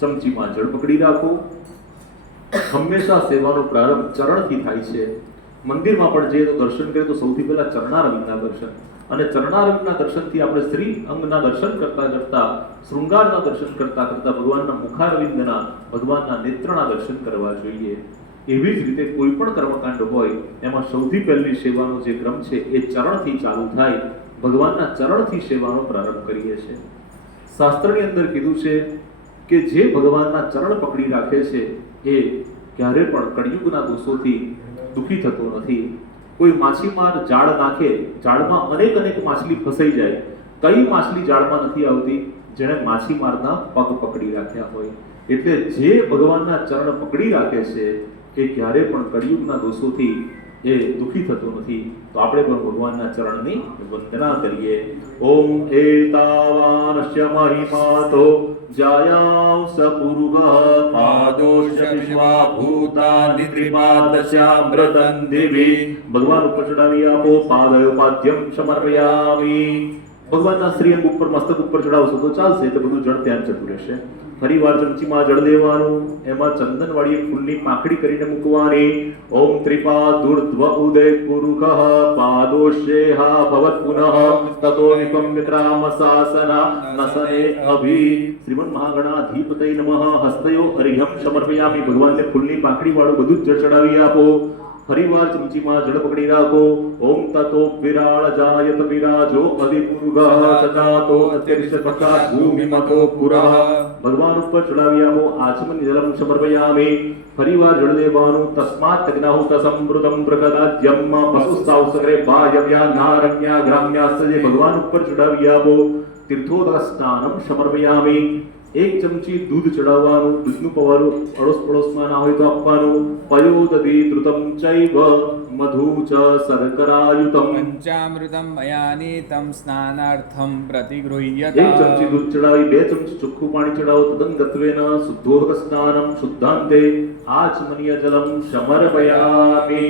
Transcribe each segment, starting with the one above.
ચમચીમાં જળ પકડી રાખો. હંમેશા સેવાનો પ્રારંભ ચરણથી થાય છે. મંદિરમાં પણ જઈએ તો દર્શન કરીએ તો સૌથી પહેલાં ચરણારવિંદના દર્શન. અને ચરણારવિંદના દર્શનથી આપણે શ્રી અંગના દર્શન કરતા કરતા, શૃંગારના દર્શન કરતા કરતા ભગવાનના મુખારવિંદના, ભગવાનના નેત્રના દર્શન કરવા જોઈએ. એવી જ રીતે કોઈ પણ કર્મકાંડ હોય, એમાં સૌથી પહેલી સેવાનો જે ક્રમ છે એ ચરણથી ચાલુ થાય. ભગવાનના ચરણથી સેવાનો પ્રારંભ કરીએ છીએ. શાસ્ત્રની અંદર કીધું છે કે જે ભગવાનના ચરણ પકડી રાખે છે, એ ક્યારે પણ કળિયુગના દોષોથી દુઃખી થતો નથી. કોઈ માછીમાર જાળ નાખે જાળમાં અનેક અનેક માછલી ફસાઈ જાય. કઈ માછલી જાળમાં નથી આવતી? જેણે માછીમારના પગ પકડી રાખ્યા હોય. એટલે જે ભગવાનના ચરણ પકડી રાખે છે, એ ક્યારે પણ કળિયુગના દોષોથી એ દુઃખી થતો નથી. તો આપણે પણ ભગવાનના ચરણની વંદના કરીએ. ઓમ એતાવાનસ્ય મહિમાતો જાયાં સપુરુગઃ પાદોષ વિશ્વા ભૂતાનિ ત્રિપાદસ્યામૃતં દેવી ભગવાન ઉપર ચડાવી આપો પાદયો પાદ્યમ સમર્પયામિ. ભગવાનના શ્રી અંગ ઉપર, મસ્તક ઉપર ચડાવશો તો ચાલશે એટલે બધું જળ ત્યાં જતું રહેશે. ફરી વાર ચમચીમાં જળ લેવાનું એમાં ચંદનવાળી ફૂલની પાંખડી કરીને મૂકવાની. ઓમ ત્રિપા દુર્ધ્વ ઉદય પુરુષ પાદોષેહા ભવત પુનઃ તતો નિકમ્યત્રામ સાસના નસને અભિ. શ્રીમન મહાગણાધિપતય નમઃ. હસ્તયો અરિહમ સમર્પયામિ. ભગવાનને ફૂલની પાંખડી વાળું બધું જ જળ ચડાવી આપો. ફરીવાર ચમચીમાં જળ પકડી રાખો. ઓમ તતો વિરાળ જાયત વિરાજો અધિપુરુગઃ સજાતો અત્યરિષ પ્રકાશ ભૂમિમતો પુરઃ. ભગવાન ઉપર ચડાવી આપો આચમન જલમ સમર્પયામે. ફરીવાર જળ દેવાનું તસ્માત જ્ઞાહુત સમૃતમ પ્રકદાજ્યમ પશુસ્તાવ સગરે બાયવ્યા નારણ્યા ગ્રામ્યાસ્ત જે ભગવાન ઉપર ચડાવી આપો તીર્થોદક સમર્પયામે સમર્પયામિ. એક ચમચી દૂધ ચડાવવાનું દૂધનું પવારું અડોસ પડોશમાં ના હોય તો આપવાનું. પયોદધી ધૃતમ ચૈવ મધુ ચ શર્કરાયુતમ. પંચામૃતમ મયાનીતમ સ્નાનાર્થમ એક પ્રતિગૃહ્યતા ચમચી દૂધ ચડાવી બે ચમચી ચોખ્ખું પાણી ચડાવો તદન ગત્વેન શુદ્ધોદક સ્નાનમ શુદ્ધાંતે આચમનીય જલમ સમર્પયામિ.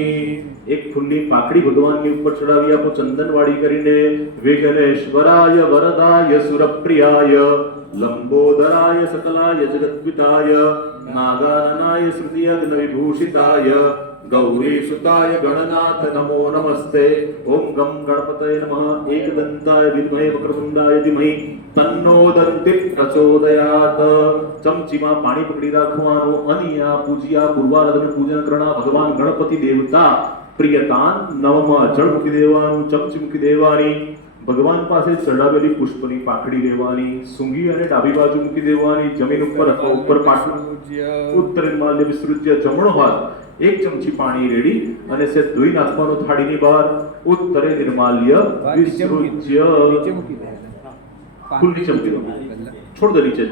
એક ફૂલની પાકડી ભગવાનની ઉપર ચડાવી આપો ચંદનવાડી કરીને વિઘ્નેશ્વરાય વરદાય સુરપ્રિયાય લંબોદરાય જગદ્વિતાય નાગાનનાય શ્રુતિયગ્ન વિભૂષિતાય ગૌરી સુતાય ગણનાથ નમો નમસ્તે ઓમ ગમ ગણપતય નમઃ એકદંતાય વિદ્મહે વક્રતુંડાય ધીમહિ તન્નો દંતિ પ્રચોદયાત ચમચીમાં પાણી પકડી રાખવાનું અનિયા પૂજ્યા પૂર્વારાધન પૂજન કરના ભગવાન ગણપતિ દેવતા પ્રિયતાન નવમાં જળ મૂકી દેવાનું ચમચી મૂકી દેવાની ભગવાન પાસે ચડાવેલી પુષ્પની પાકડી લેવાની સૂંઘી અને ડાબી બાજુ મૂકી દેવાની જમીન ઉપર અથવા ઉપર પાટલું ઉત્તરમાં વિસ્તૃત્ય જમણો હાથ એક ચમચી પાણી રેડી અને સે ધોઈ નાખવાનો થાળીની બહાર ઉત્તરે નિર્માલ્ય. વિસૃજ્ય નીચે મૂકી દો. ફૂલ નીચે મૂકી દો. છોડ દો નીચે.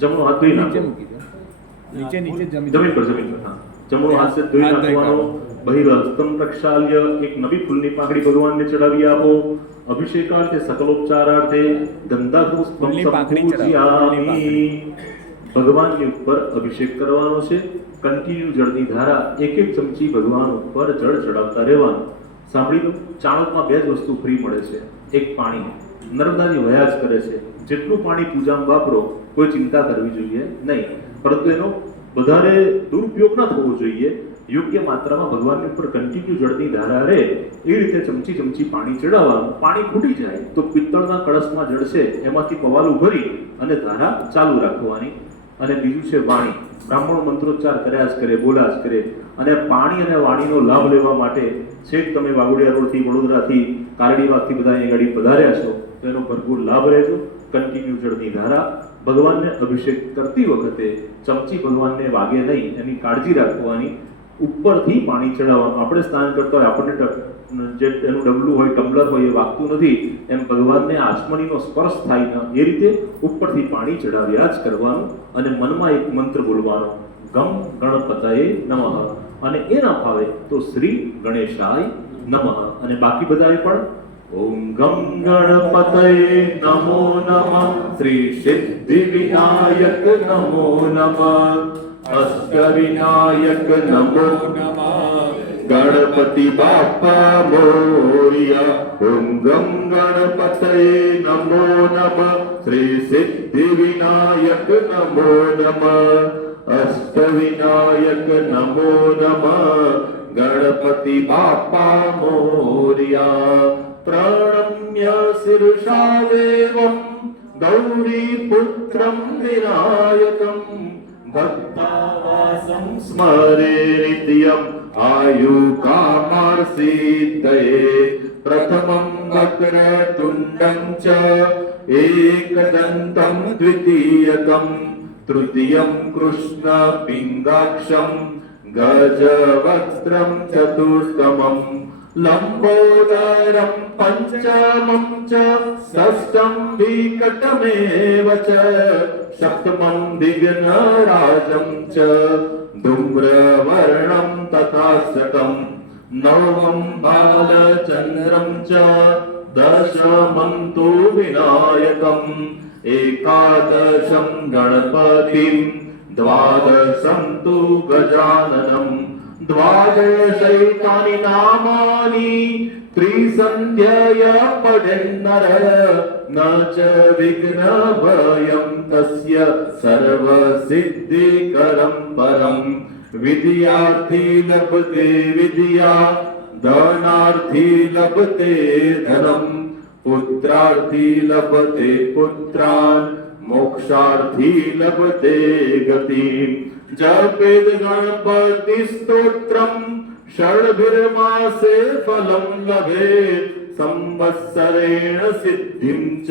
જમણો હાથ ધોઈ નાખો. નીચે નીચે જમીન પર. જમીન પર જમણો હાથ સે ધોઈ નાખવાનો બહિરહસ્તમ પ્રક્ષાલ્ય એક નવી ફૂલની પાંખડી ભગવાનને ચડાવી આપો. ચડાવો, ફૂલની સંપૂજ્યામિ ભગવાનની ઉપર અભિષેક કરવાનો છે. કન્ટિન્યુ જળની ધારા એક એક ચમચી ભગવાન ઉપર જળ ચડાવતા રહેવાનું. સાંભળી લો ચાણકમાં બે જ વસ્તુ ફ્રી મળે છે. એક પાણી. નર્મદાની વયાજ કરે છે. જેટલું પાણી પૂજામાં વાપરો કોઈ ચિંતા કરવી જોઈએ નહીં. પરંતુ એનો વધારે દુરુપયોગ ના થવો જોઈએ. યોગ્ય માત્રામાં ભગવાનની ઉપર કન્ટિન્યુ જળની ધારા રહે એ રીતે ચમચી ચમચી પાણી ચડાવવાનું પાણી ખૂટી જાય, તો પિત્તળના કળશમાં જળ છે એમાંથી પવાલું ભરી અને ધારા ચાલુ રાખવાની. અને બીજું છે વાણી. બ્રાહ્મણ મંત્રોચ્ચાર કર્યા જ કરે, બોલ્યા જ કરે. અને પાણી અને વાણીનો લાભ લેવા માટે છેક તમે વાઘોડિયા રોડથી, વડોદરાથી કારડીબાગથી બધા અહીં ગાડી પધાર્યા છો, તો એનો ભરપૂર લાભ રહેજો. કન્ટિન્યુ જળની ધારા. ભગવાનને અભિષેક કરતી વખતે ચમચી ભગવાનને વાગે નહીં, એની કાળજી રાખવાની. ઉપરથી પાણી ચડાવવાનું આપણે સ્નાન કરતા હોય, આપણને જે એનું ડબલું હોય, ટમ્બલર હોય, એ વાગતું નથી. એમ ભગવાનને આચમનીનો સ્પર્શ થાય ને. એ રીતે ઉપરથી પાણી ચડાવ્યા જ કરવાનું અને મનમાં એક મંત્ર બોલવાનો. ગમ ગણપતયે નમઃ. અને એ ના ફાવે તો શ્રી ગણેશાય નમઃ. અને બાકી બધાએ પણ ઓમ ગમ ગણપતયે નમો નમઃ. શ્રી સિદ્ધિ વિનાયક નમો નમઃ. अष्टविनायक नमो नमः गणपति बाप्पा मोरिया मौर्या गणपतये नमो नमः श्रीसिद्धिविनायक नमो नमः अष्टविनायक नमो नमः गणपति बाप्पा मोर्या प्राणम्या शिर्षादेवम् गौरीपुत्रम् विनायकम्। भक्तावासं स्मरे द्वितीयम् प्रथमं वक्रतुण्डं च एकदन्तं द्वितीय तृतीयं कृष्णपिङ्गाक्षं कृष्ण चतुर्थमम् लम्बोदरं पञ्चमं च षष्ठं विकटमेव च सप्तमं दिग्नराजं च धूम्रवर्णं तथाष्टकं नवमं बालचन्द्रं च दशमं तु विनायकम् एकादशं गणपतिं द्वादशं तु गजाननम् द्वादशैतानि नामानि त्रिसन्ध्यय पठन्नर न च विघ्नभयं तस्य सर्वसिद्धिकरं परम् विद्यार्थी लभते विद्या धनार्थी लभते धनम् पुत्रार्थी लभते पुत्रान् मोक्षार्थी लभते गतिम् जपेद गणपति स्तोत्रम् षड्भिर्मासे फलं लभेत् संवत्सरेण सिद्धिं च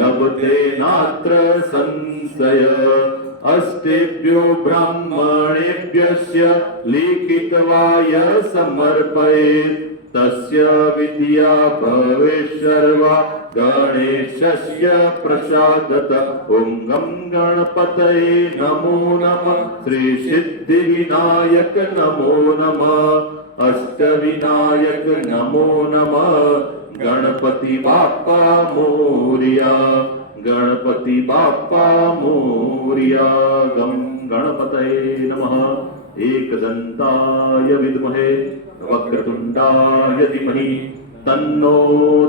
लभते नात्र संशय। अस्तेभ्यो ब्राह्मणेभ्यस्य लिखित्वाय समर्पयेत् तस्य विद्या भवेत् सर्वा गणेशस्य प्रसादत ॐ गं गणपतये नमो नमः श्रीसिद्धिविनायक नमो नमः अष्टविनायक नमो नमः गणपति बाप्पा मोर्या गणपति बाप्पा मोर्या गं गणपतये नमः एकदन्ताय विद्महे वक्रतुण्डाय धीमहि તન્નો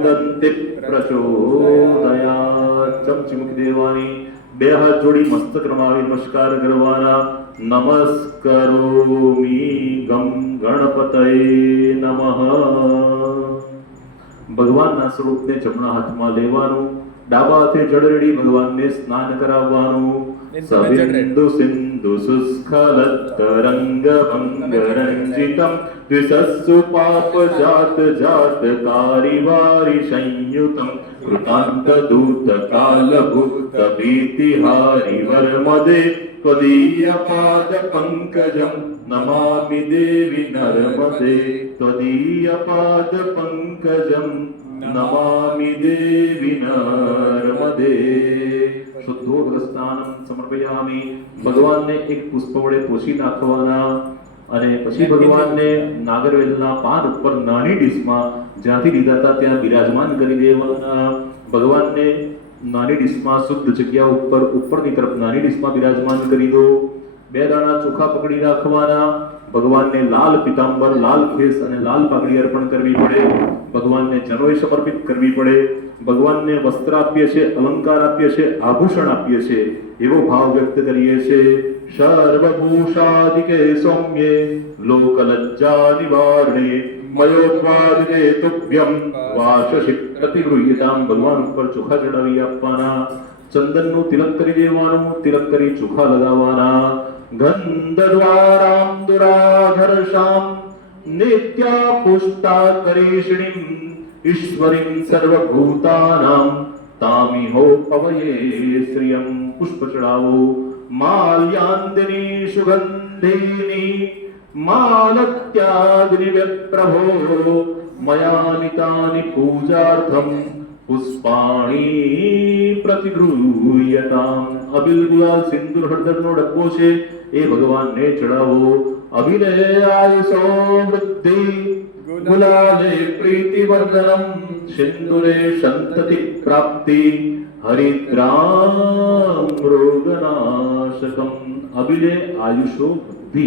દંતિ પ્રચોદયા ચમચી મૂકી દેવાની બે હાથ જોડી મસ્તક રમાવી નમસ્કાર કરવાના નમસ્કરોમી ગમ ગણપતય નમઃ ભગવાનના સ્વરૂપને જમણા હાથમાં લેવાનું ડાબા હાથે જળરેડી ભગવાનને સ્નાન કરાવવાનું સવિંદુ સિંધુ શુસ્ખલત તરંગ ભંગ રંજિતમ દ્વિસસ્સુ પાપ જાત જાત કારી વારી સંયુતમ કૃતાંત દૂત નર્મદે શુદ્ધોગ્રસ્તાનમ સમર્પયામિ ભગવાનને એક પુષ્પ વડે પોષી નાખવાના અને પછી ભગવાનને નાગરવેલના પાન ઉપર નાની ડીશમાં જ્યાંથી લીધા હતા ત્યાં બિરાજમાન કરી દેવાના ભગવાનને નાની ડીશમાં શુદ્ધ જગ્યા ઉપર ઉપરની તરફ નાની ડીશમાં બિરાજમાન કરી દો બે દાણા ચોખા પકડી રાખવાના ભગવાનને લાલ પિતાંબર લાલ ખેસ અને લાલ પાઘડી અર્પણ કરવી પડે ભગવાનને જનોય સમર્પિત કરવી પડે ભગવાનને વસ્ત્ર આપીએ છે અલંકાર આપીએ છે આભૂષણ આપીએ છે એવો ભાવ વ્યક્ત કરીએ છે સર્વભૂષાદિકે સૌમ્યે લોકલજ્જા નિવારણે મયોત્વાદિકે તુભ્યમ વાચશિ પ્રતિગૃહ્યતામ ભગવાન ઉપર ચોખા ચડાવી આપવાના. ચંદનનું તિલક કરી દેવાનું, તિલક કરી ચોખા લગાવવાના. ગંધ દ્વારામ દુરાધર્ષામ નિત્યા પુષ્ટા કરીષિણીમ ઈશ્વરીમ સર્વભૂતાનામ તામિહો પવયે શ્રિયમ પુષ્પ ચડાવો માલ્યાંદની સુગંધિની માલત્યાદિ પ્રભો મયા નિતાની પૂજાર્થમ પુષ્પાણી પ્રતિગૃહ્યતામ અબિલ ગુલાલ સિંદૂર હળદરનો ડબ્બો છે એ ભગવાનને ચડાવો અભિનય આયુષો વૃદ્ધિ ગુલાલે પ્રીતિ વર્ધનમ સિંદુરે સંતતિ પ્રાપ્તિ હરિદ્રામ રોગનાશકમ અભિલે આયુષો વૃદ્ધિ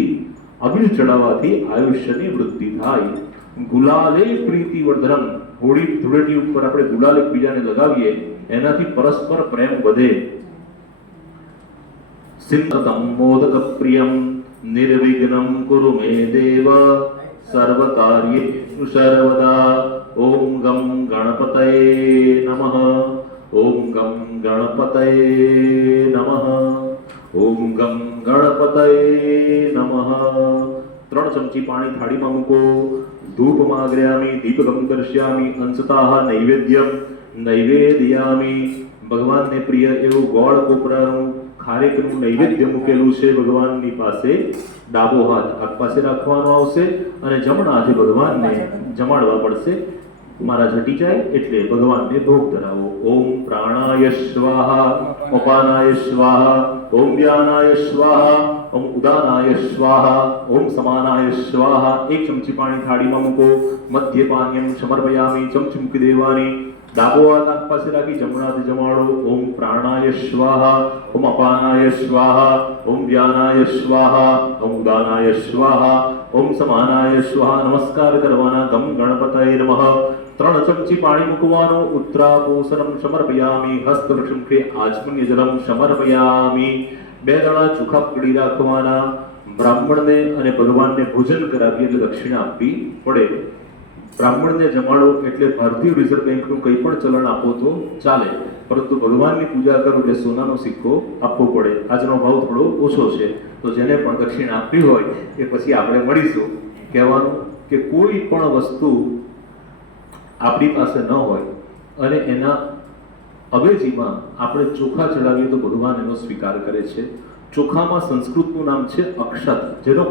અભિલ ચડાવવાથી આયુષ્યની વૃદ્ધિ થાય ગુલાલે પ્રીતિ વર્ધનમ હોળી ધૂળેટી ઉપર આપણે ગુલાલ એકબીજાને લગાવીએ એનાથી પરસ્પર પ્રેમ વધે સિદ્ધતમ મોદક પ્રિયમ નિર્વિઘ્નમ કુરુ મે દેવ સર્વકાર્યેષુ સર્વદા ॐ गं ગણપતયે નમઃ ॐ ગમ ગણપતયે નમઃ ॐ ગમ ગણપતયે નમઃ ત્રણ ચમચી પાણી થાળીમાં મૂકો. ધૂપમાં અગ્રયામી દીપગમ કરશ્યામી અંશતાઃ નૈવેદ્યમ નૈવેદ્યામી. ભગવાનને પ્રિય એવું ગોળ કોપરાનું ખારેકનું નૈવેદ્ય મૂકેલું છે ભગવાનની પાસે. ડાબો હાથ હાથ પાસે રાખવાનો આવશે. અને જમણા હાથે ભગવાનને જમાડવા પડશે. મારા જટી જાય એટલે ભગવાનને ભોગ ધરાવો. ઓમ પ્રાણાય સ્વાહા અપાનાય સ્વાહા ઓમ વ્યાનાય સ્વાહા ઓમ ઉદાનાય સ્વાહા ઓમ સમાનાય સ્વાહા. એક ચમચી પાણી થાળીમાં મૂકો. મધ્ય પાન્યમ સમર્પયામી ચમચી મૂકી દેવાની. ડાબો હાથ આંખ પાસે રાખી જમણા હાથે જમાડો. ઓમ પ્રાણાય સ્વાહા ઓમ અપાનાય સ્વાહા ઓમ વ્યાનાય સ્વાહા ઓમ ઉદાનાય સ્વાહા. ઓમ સમાનાય સ્વાહા નમસ્કાર કરવાના ગમ ગણપતય નમઃ. ત્રણ ચમચી પાણી મૂકવાનો ઉત્તરાપોસનમ સમર્પયામી, હસ્તવૃક્ષમુખે આચમન્ય જલમ સમર્પયામિ. બે દડા ચોખા પકડી રાખવાના, બ્રાહ્મણને અને ભગવાનને ભોજન કરાવી એટલે દક્ષિણા આપવી પડે. બ્રાહ્મણને જમાડો એટલે ભારતીય રિઝર્વ બેંકનું કંઈ પણ ચલણ આપો તો ચાલે. પરંતુ ભગવાનની પૂજા કરો એટલે સોનાનો સિક્કો આપવો પડે. આજનો ભાવ થોડો ઓછો છે. તો જેને પણ દક્ષિણ આપવી હોય એ પછી આપણે મળીશું. કહેવાનું કે કોઈ પણ વસ્તુ આપણી પાસે ન હોય અને એના અવેજીમાં આપણે ચોખા ચડાવીએ તો ભગવાન એનો સ્વીકાર કરે છે. ચોખામાં સંસ્કૃતનું નામ છે અક્ષત, જેનો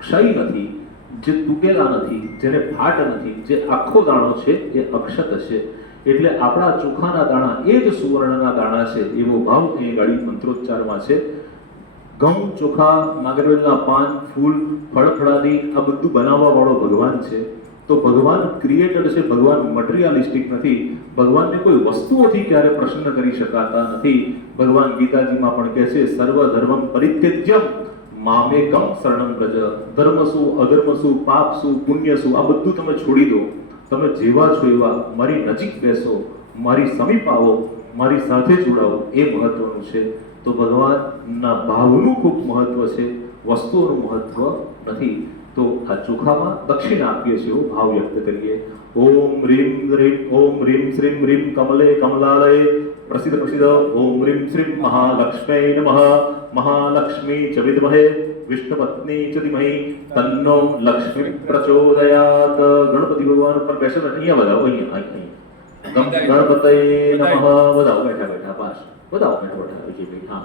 ક્ષય નથી, જે તૂટેલા નથી, જેને ફાટ નથી, જે આખો દાણો છે એ અક્ષત છે. એટલે આપણા ચોખાના દાણા એ જ સુવર્ણના દાણા છે એવો ભાવ અહીં ગાડી મંત્રોચ્ચારમાં છે. ઘઉં ચોખા, નાગરવેલના પાન, ફૂલ, ફળફળાદી, આ બધું બનાવવા વાળો ભગવાન છે. તો ભગવાન ક્રિએટર છે, ભગવાન મટીરિયાલિસ્ટિક નથી. ભગવાનને કોઈ વસ્તુઓથી ક્યારે પ્રસન્ન કરી શકાતા નથી. ભગવાન ગીતાજીમાં પણ કહે છે, સર્વ ધર્મમ પરિત્યજ્યમ મામેકમ શરણમ ગજ. પાપ શું પુણ્ય શું આ બધું તમે છોડી દો. તમે જેવા છો એવા મારી નજીક બેસો, મારી સમીપ આવો, મારી સાથે જોડાઓ, એ મહત્વનું છે. તો ભગવાનના ભાવનું ખૂબ મહત્વ છે, વસ્તુઓનું મહત્વ નથી. તો આ ચોખામાં દક્ષિણા આપીએ છીએ, એવો ભાવ વ્યક્ત કરીએ. ઓમ રીમ રીમ, ઓમ રીમ શ્રીમ રીમ કમલે કમલાલય, પ્રસિદ્ધ પ્રસિદ્ધ, ઓમ રીમ શ્રીમ મહાલક્ષ્મી નમઃ. મહાલક્ષ્મી ચ વિદ્મહે વિષ્ણુપત્ની ચ ધીમહિ તન્નો લક્ષ્મી પ્રચોદયાત ગણપતિ ભગવાન ઉપર બેસો ને અહીંયા વધાવો અહીંયા અહીંયા ગમ ગણપતયે નમઃ વધાવો બેઠા બેઠા પાસ વધાવો બેઠા બેઠા વિજયભાઈ હા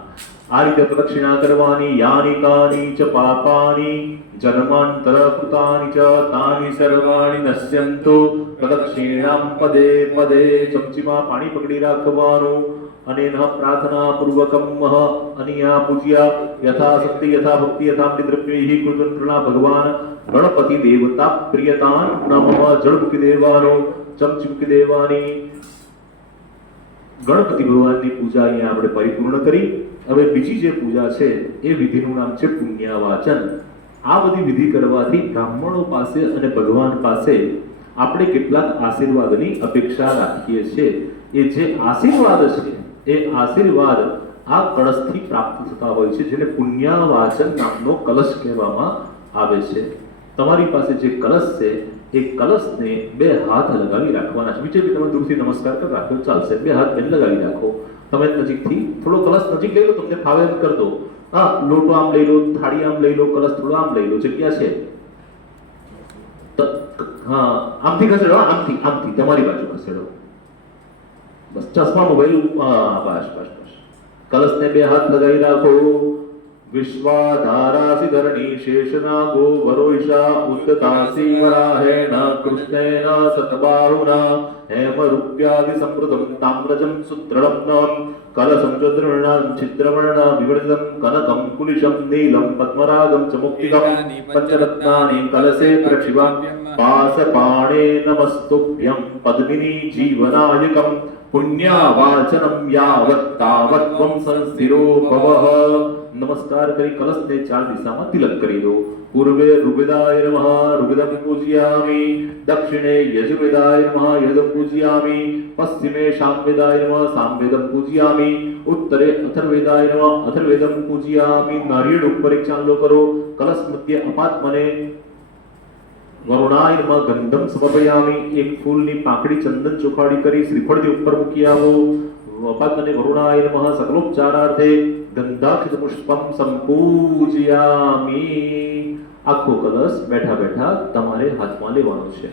આ રીતે પ્રદક્ષિણા કરવાની યાની કાની ચ પાપાની જન્માંતર કૃતાની ચ તાની સર્વાણી નશ્યંતુ પ્રદક્ષિણામ પદે પદે ચમચીમાં પાણી પકડી રાખવાનું અને ન પ્રાર્થના પૂર્વકમ અનિયા પૂજ્યા યથાશક્તિ યથા ભક્તિ યથા દ્રવ્યૈ કૃતન પ્રણા ભગવાન ગણપતિ દેવતા નમઃ જળ મૂકી દેવાનો ચમચી દેવાની ગણપતિ ભગવાનની પૂજા અહીંયા આપણે પરિપૂર્ણ કરી. હવે બીજી જે પૂજા છે, એ વિધિનું નામ છે પુણ્યાવાચન. આ બધી વિધિ કરવાથી બ્રાહ્મણો પાસે અને ભગવાન પાસે આપણે કેટલાક આશીર્વાદની અપેક્ષા રાખીએ છીએ. એ જે આશીર્વાદ છે એ આશીર્વાદ આ કળશથી પ્રાપ્ત થતા હોય છે, જેને પુણ્યવાચન નામનો કલશ કહેવામાં આવે છે. તમારી પાસે જે કલશ છે, એ કલશને બે હાથ લગાવી રાખવાના છે. બીજે તમે દૂરથી નમસ્કાર કરી રાખો ચાલશે. બે હાથ બેન લગાવી રાખો. તમે નજીકથી થોડો કલશ નજીક લઈ લો, તમને ફાવે એમ કરી દો. હા, લોટો આમ લઈ લો, થાળી આમ લઈ લો કલશ થોડો આમ લઈ લો, જગ્યા છે. હા, આમથી ખસેડો આમથી આમથી, તમારી બાજુ ખસેડો. બસ ચશ્મા મોબાઈલ હા બસ બસ બસ. કલશને બે હાથ લગાવી રાખો. વિશ્વાધારાસી ધરણી શેષનાગો વરોષા ઉદ્ગતાસી વરાહેણ કૃષ્ણેન સતબાહુના, હેમરૂપ્યાદિ સમૃદ્ધમ, તામ્રજમ સુદ્રઢમ દૃઢ છિદ્રવર્ણ વિવર્ધિતમ કનકમ કુલિશમ નીલમ પદ્મરાગમ ચ મુક્તિકમ પંચરત્નાની કલશે પ્રક્ષિવા પાસપાણે નમસ્તુભ્યં પદ્મિની જીવનાયકમ પુણ્યાવાચનમ યાવત તાવત ત્વમ સંસ્થિરો ભવઃ નમસ્કાર કરી કલશને ચાર દિશામાં તિલક કરી દો પૂર્વે ઋગ્વેદાય નમઃ ઋગ્વેદમ પૂજયામિ દક્ષિણે યજુર્વેદાય નમઃ યજુર્વેદમ પૂજયામિ પશ્ચિમે સામવેદાય નમઃ સામવેદમ પૂજયામિ ઉત્તરે અથર્વેદાય નમઃ અથર્વેદમ પૂજયામિ નારિયેળ ઉપર એક ચાંદલો કરો કલશ મધ્ય અપાત્મને વરુણાય નમઃ ગંધમ સમર્પયામિ એક ફૂલની પાંખડી ચંદન ચોખાડી કરી શ્રીફળની ઉપર મૂકી આવો અપાત્મને વરુણાય નમઃ સકલોપચારાર્થે ગંધાક્ષિત પુષ્પમ સંપૂજયામિ આખો કલશ બેઠા બેઠા તમારે હાથમાં લેવાનો છે.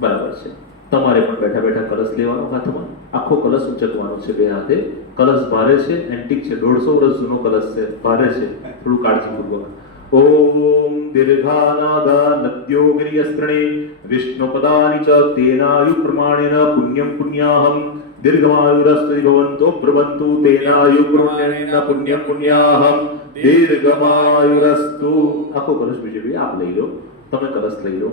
બરાબર છે. તમારે પણ બેઠા બેઠા કલશ લેવાનો હાથમાં. આખો કલશ ઉચકવાનો છે બે હાથે. કલશ ભારે છે એન્ટિક છે દોઢસો વર્ષ જૂનો કલશ છે ભારે છે. થોડું કાળજીપૂર્વક. ઓમ દીર્ઘાનાગા નદ્યો ગિરિયસ્ત્રણે વિષ્ણુપદાની ચ તેનાયુ પ્રમાણેન પુણ્યમ પુણ્યાહમ દીર્ઘમાયુરસ્તિ ભવંતો પ્રભન્તુ તેનાયુ પ્રમાણેન પુણ્યમ પુણ્યાહમ દીર્ઘમાયુરસ્તુ આખો કલશ બીજે આપ લઈ લો તમે કલશ લઈ લો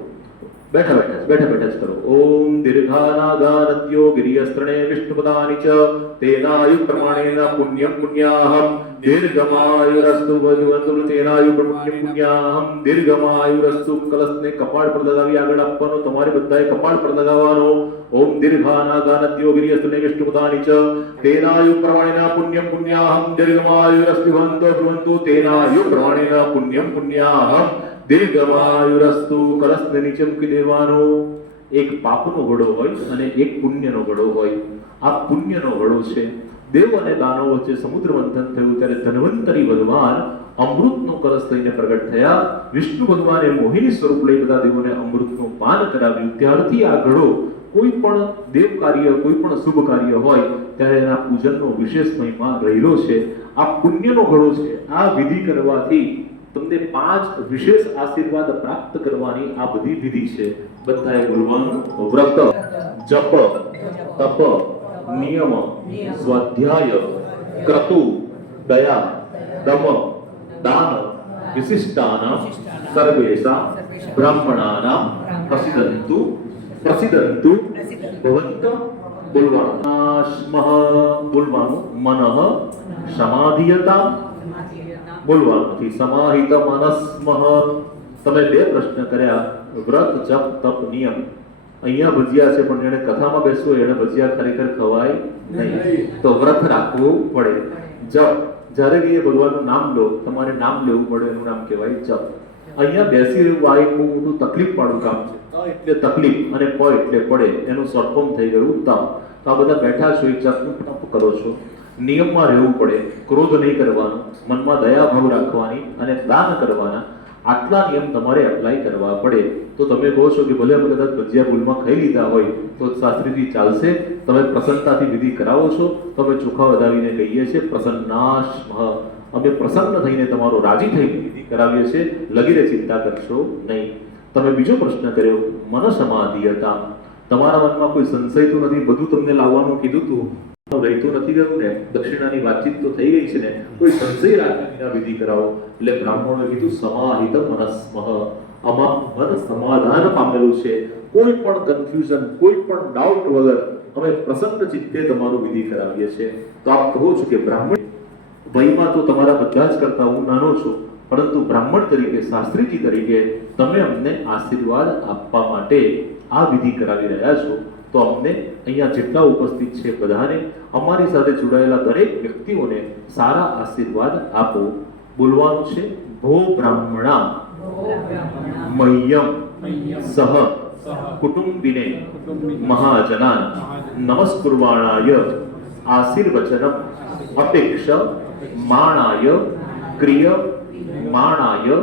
બેઠા બેઠા જ, બેઠા બેઠા જ કરો ઓમ દીર્ઘાનાગા નદ્યો ગિરિયસ્ત્રણે વિષ્ણુપદાની ચ તેનાયુ પ્રમાણેન પુણ્યમ પુણ્યાહમ દીર્ઘમાયુરસ્તુ ભગવંતુ તેનાયુ પુણ્યમ પુણ્યાહમ દીર્ઘમાયુરસ્તુ કલશને કપાળ પર લગાવી આગળ આપવાનો તમારે બધાએ કપાળ પર લગાવવાનો ઓમ દીર્ઘાનાગા નદ્યો ગિરિયસ્ત્રણે વિષ્ણુપદાની ચ તેનાયુ પ્રમાણેન પુણ્યમ પુણ્યાહમ દીર્ઘમાયુરસ્તુ ભવન્તો ભ્રુવંતુ તેનાયુ પ્રમાણેન પુણ્યમ પુણ્યાહમ દીર્ઘમાયુરસ્તુ કલશને નીચે મૂકી દેવાનો. એક પાપનો ઘડો હોય અને એક પુણ્યનો ઘડો હોય. આ પુણ્યનો ઘડો છે. દેવ અને દાનવ વચ્ચે સમુદ્ર મંથન થયું ત્યારે ધન્વંતરી ભગવાન અમૃતનો કલશ લઈને પ્રગટ થયા. વિષ્ણુ ભગવાને મોહિની સ્વરૂપ લઈ બધા દેવોને અમૃતનું પાન કરાવ્યું. ત્યારથી આ ઘડો કોઈ પણ દેવ કાર્ય કોઈ પણ શુભ કાર્ય હોય ત્યારે એના પૂજનનો વિશેષ મહિમા રહેલો છે. આ પુણ્યનો ઘડો છે. આ વિધિ કરવાથી તમને પાંચ વિશેષ આશીર્વાદ પ્રાપ્ત કરવાની આ બધી વિધિ છે. બધાએ બોલવાનું? વ્રત, જપ, તપ, નિયમ, સ્વાધ્યાય, ક્રતુ, દયા, દમ, દાન વિશિષ્ટાના સર્વેષાં બ્રાહ્મણાના પ્રસિદ્ધંતુ પ્રસિદ્ધંતુ ભવંત, બોલવાનું. બોલવાનું. મનઃ, સમાધિયતા બોલવાનું નથી સમાહિત મનસ્મહ. તમે બે પ્રશ્ન કર્યા વ્રત જપ તપ નિયમ. અહીંયા ભજીયા છે પણ જેને કથામાં બેસવું એને ભજીયા ખરેખર ખવાય નહીં. તો વ્રત રાખવું પડે. જપ. જ્યારે બી એ ભગવાનનું નામ લો તમારે નામ લેવું પડે એનું નામ કહેવાય જપ. અહીંયા બેસી રહેવું આ એક બહુ મોટું તકલીફ વાળું કામ છે. એટલે. તકલીફ અને પ એટલે પડે. એનું શોર્ટ ફોર્મ થઈ ગયું તપ તો આ બધા બેઠા છો એક જાતનું તપ કરો છો. નિયમમાં રહેવું પડે, ક્રોધ નહીં કરવાનો, મનમાં દયા ભાવ રાખવાની અને દાન કરવાના આટલા નિયમ તમારે એપ્લાય કરવા પડે. તો તમે કહો છો કે ભલે અમે કદાચ ભજીયા ભૂલમાં ખાઈ લીધા હોય, તો શાસ્ત્રીજી ચાલશે, તમે પ્રસન્નતાથી વિધિ કરાવો છો, તો અમે ચોખા વધાવીને કહીએ છીએ પ્રસન્નાશ્મઃ અમે પ્રસન્ન થઈને તમારો રાજી થઈને વિધિ કરાવીએ છીએ લગીને ચિંતા કરશો નહીં. તમે બીજો પ્રશ્ન કર્યો મન સમાધિયતા તમારા મનમાં કોઈ સંશય તો નથી, બધું તમને લાવવાનું કીધું તું. રહેતું નથી ગયું ને, દક્ષિણાની વાતચીત તો થઈ ગઈ છે ને, કોઈ સંશય રાખીને વિધિ કરાવો. એટલે બ્રાહ્મણોએ કીધું, સમાહિત મનસ્મહ અમારું મન સમાધાન પામેલું છે. કોઈ પણ કન્ફ્યુઝન કોઈ પણ ડાઉટ વગર અમે પ્રસન્ન ચિત્તે તમારું વિધિ કરાવીએ છીએ. તો આપ કહો છો કે બ્રાહ્મણ વયમાં તો તમારા બધા જ કરતા હું નાનો છું, પરંતુ બ્રાહ્મણ તરીકે, શાસ્ત્રીજી તરીકે, તમે અમને આશીર્વાદ આપવા માટે આ વિધિ કરાવી રહ્યા છો. તો અમને અહીંયા જેટલા ઉપસ્થિત છે બધાને અમારી સાથે જોડાયેલા દરેક વ્યક્તિઓને સારા આશીર્વાદ આપો. બોલવાનું છે, ભો બ્રાહ્મણા મહ્યમ, સહ, કુટુંબિને, મહાજનાન નમસ્કુર્વાણાય આશીર્વચનમ, અપેક્ષ, માણાય, ક્રિય, માણાય,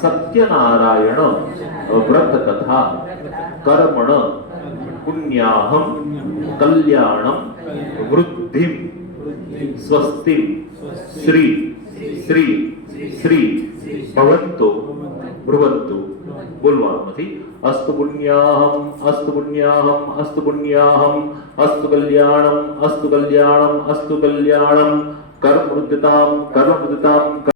સત્યનારાયણ વ્રત કથા કર્મણ પુણ્યાહમ કલ્યાણમ વૃદ્ધિમ સ્વસ્તિમ શ્રી શ્રી શ્રી ભવંતો ભ્રુવંતુ બોલવાનું નથી અસ્તુ પુણ્યાહમ અસ્તુ પુણ્યાહમ અસ્તુ પુણ્યાહમ અસ્તુ કલ્યાણમ અસ્તુ કલ્યાણમ અસ્તુ કલ્યાણમ કર્મ વૃદ્ધતામ કર્મ વૃદ્ધતામ